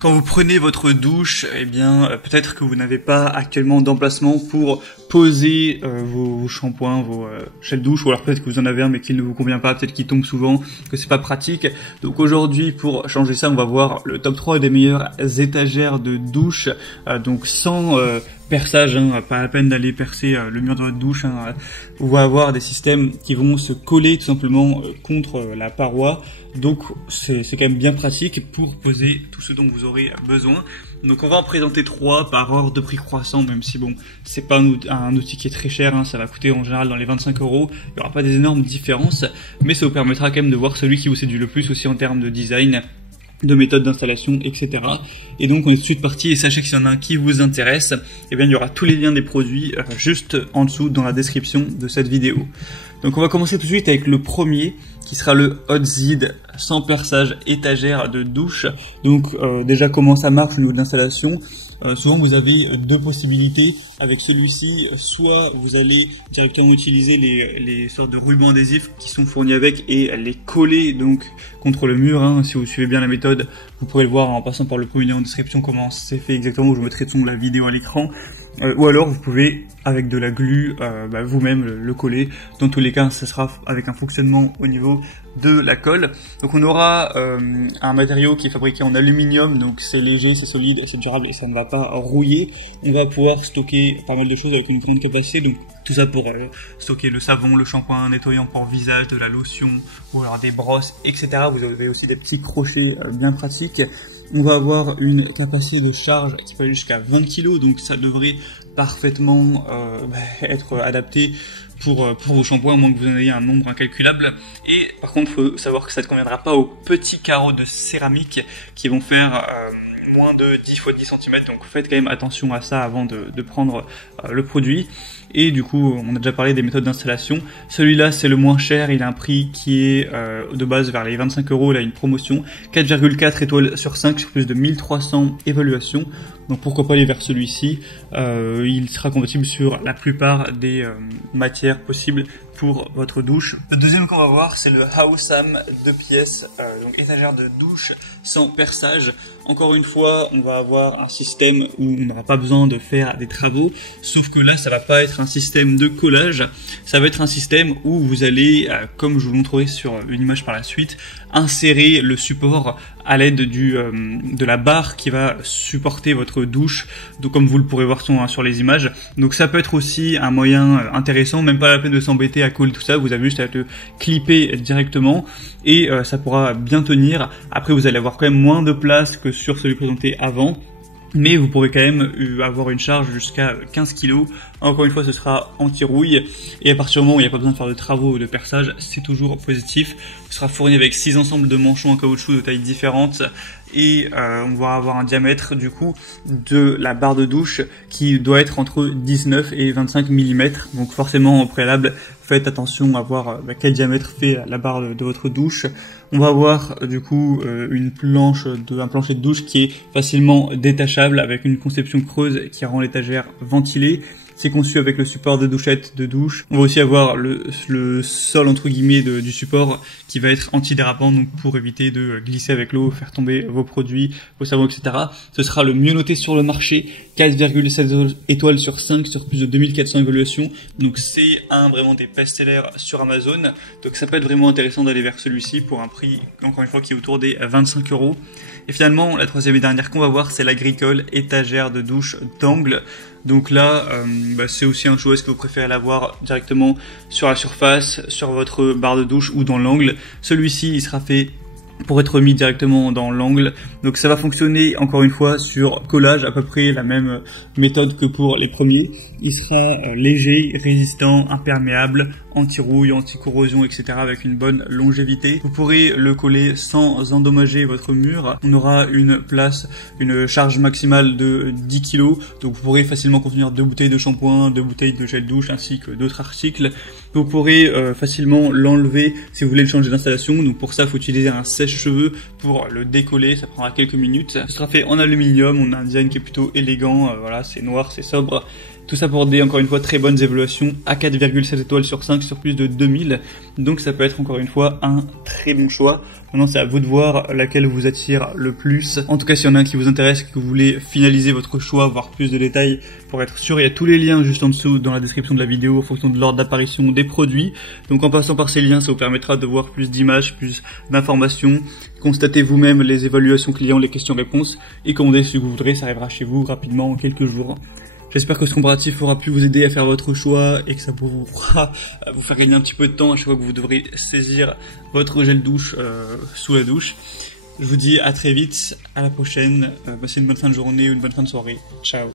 Quand vous prenez votre douche, eh bien, peut-être que vous n'avez pas actuellement d'emplacement pour poser vos shampoings, vos gels douche, ou alors peut-être que vous en avez un mais qu'il ne vous convient pas, peut-être qu'il tombe souvent, que c'est pas pratique. Donc aujourd'hui, pour changer ça, on va voir le top 3 des meilleures étagères de douche, donc sans perçage, pas la peine d'aller percer le mur de votre douche. On va avoir des systèmes qui vont se coller tout simplement contre la paroi. Donc c'est quand même bien pratique pour poser tout ce dont vous aurez besoin. Donc on va en présenter 3 par ordre de prix croissant, même si bon, c'est pas un outil qui est très cher, ça va coûter en général dans les 25 €. Il n'y aura pas des énormes différences, mais ça vous permettra quand même de voir celui qui vous séduit le plus aussi en termes de design, de méthode d'installation, etc. Et donc on est tout de suite parti, et sachez que s'il y en a un qui vous intéresse, eh bien il y aura tous les liens des produits juste en dessous dans la description de cette vidéo. Donc on va commencer tout de suite avec le premier, qui sera le Hot Zid sans perçage étagère de douche. Donc déjà comment ça marche au niveau de l'installation. Souvent vous avez 2 possibilités avec celui-ci, soit vous allez directement utiliser les sortes de rubans adhésifs qui sont fournis avec et les coller donc contre le mur. Si vous suivez bien la méthode, vous pourrez le voir en passant par le premier lien en description comment c'est fait exactement, je mettrai la vidéo à l'écran. Ou alors vous pouvez avec de la glu vous-même le coller. Dans tous les cas, ça sera avec un fonctionnement au niveau de la colle. Donc on aura un matériau qui est fabriqué en aluminium, donc c'est léger, c'est solide, c'est durable et ça ne va pas rouiller. On va pouvoir stocker pas mal de choses avec une grande capacité, donc tout ça pour stocker le savon, le shampoing, un nettoyant pour visage, de la lotion ou alors des brosses, etc. Vous avez aussi des petits crochets bien pratiques. On va avoir une capacité de charge qui peut aller jusqu'à 20 kg, donc ça devrait parfaitement être adapté pour vos shampoings, à moins que vous en ayez un nombre incalculable. Et par contre, il faut savoir que ça ne conviendra pas aux petits carreaux de céramique qui vont faire moins de 10 x 10 cm, donc faites quand même attention à ça avant de prendre le produit. Et du coup, on a déjà parlé des méthodes d'installation. Celui-là, c'est le moins cher, il a un prix qui est de base vers les 25 €, il a une promotion, 4,4 étoiles sur 5 sur plus de 1300 évaluations. Donc pourquoi pas aller vers celui-ci, il sera compatible sur la plupart des matières possibles pour votre douche. Le deuxième qu'on va voir, c'est le Hawsam 2 pièces, donc étagère de douche sans perçage. Encore une fois, on va avoir un système où on n'aura pas besoin de faire des travaux, sauf que là, ça va pas être un système de collage, ça va être un système où vous allez, comme je vous montrerai sur une image par la suite, insérer le support à l'aide de la barre qui va supporter votre douche, donc comme vous le pourrez voir sur les images. Donc ça peut être aussi un moyen intéressant, même pas la peine de s'embêter à coller tout ça, vous avez juste à le clipper directement et ça pourra bien tenir. Après vous allez avoir quand même moins de place que sur celui présenté avant, mais vous pourrez quand même avoir une charge jusqu'à 15 kg. Encore une fois, ce sera anti-rouille. Et à partir du moment où il n'y a pas besoin de faire de travaux ou de perçage, c'est toujours positif. Ce sera fourni avec 6 ensembles de manchons en caoutchouc de tailles différentes. Et on va avoir un diamètre du coup de la barre de douche qui doit être entre 19 et 25 mm. Donc forcément, au préalable, faites attention à voir quel diamètre fait la barre de votre douche. On va avoir du coup un plancher de douche qui est facilement détachable avec une conception creuse qui rend l'étagère ventilée. C'est conçu avec le support de douchette de douche. On va aussi avoir le sol entre guillemets du support qui va être antidérapant, donc pour éviter de glisser avec l'eau, faire tomber vos produits, vos savons, etc. Ce sera le mieux noté sur le marché, 4,7 étoiles sur 5 sur plus de 2400 évaluations. Donc c'est vraiment des best-sellers sur Amazon. Donc ça peut être vraiment intéressant d'aller vers celui-ci pour un prix, encore une fois, qui est autour des 25 €. Et finalement, la troisième et dernière qu'on va voir, c'est l'Agricole étagère de douche d'angle. Donc là, c'est aussi un choix, est-ce que vous préférez l'avoir directement sur la surface, sur votre barre de douche ou dans l'angle. Celui-ci, il sera fait pour être mis directement dans l'angle. Donc ça va fonctionner encore une fois sur collage, à peu près la même méthode que pour les premiers. Il sera léger, résistant, imperméable, anti-rouille, anti-corrosion, etc. avec une bonne longévité. Vous pourrez le coller sans endommager votre mur. On aura une charge maximale de 10 kg. Donc vous pourrez facilement contenir 2 bouteilles de shampoing, 2 bouteilles de gel douche ainsi que d'autres articles. Vous pourrez facilement l'enlever si vous voulez le changer d'installation. Donc pour ça, il faut utiliser un sèche-cheveux pour le décoller. Ça prendra quelques minutes. Ce sera fait en aluminium. On a un design qui est plutôt élégant. Voilà, c'est noir, c'est sobre. Tout ça pour des, encore une fois, très bonnes évaluations à 4,7 étoiles sur 5 sur plus de 2000. Donc ça peut être encore une fois un très bon choix. Maintenant, c'est à vous de voir laquelle vous attire le plus. En tout cas, s'il y en a un qui vous intéresse, que vous voulez finaliser votre choix, voir plus de détails pour être sûr, il y a tous les liens juste en dessous dans la description de la vidéo en fonction de l'ordre d'apparition des produits. Donc en passant par ces liens, ça vous permettra de voir plus d'images, plus d'informations, constater vous-même les évaluations clients, les questions-réponses et commander ce que vous voudrez, ça arrivera chez vous rapidement en quelques jours. J'espère que ce comparatif aura pu vous aider à faire votre choix et que ça pourra vous faire gagner un petit peu de temps à chaque fois que vous devrez saisir votre gel douche sous la douche. Je vous dis à très vite, à la prochaine, passez une bonne fin de journée ou une bonne fin de soirée. Ciao.